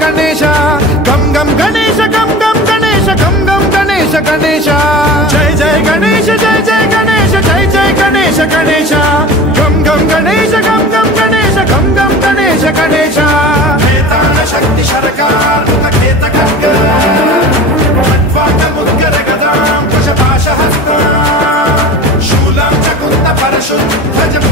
गणेश गम गम गणेश गम गम गणेश गम गम गणेश गणेश जय जय गणेश जय जय गणेश जय जय गणेश गणेश गम गम गणेश गम गम गणेश गम गम गणेश गणेश खेतान शक्ति शरकार खेत खड्ग मुद्गर गदां कुशपाशहस्ता शूलं च कुन्त परशुध्वज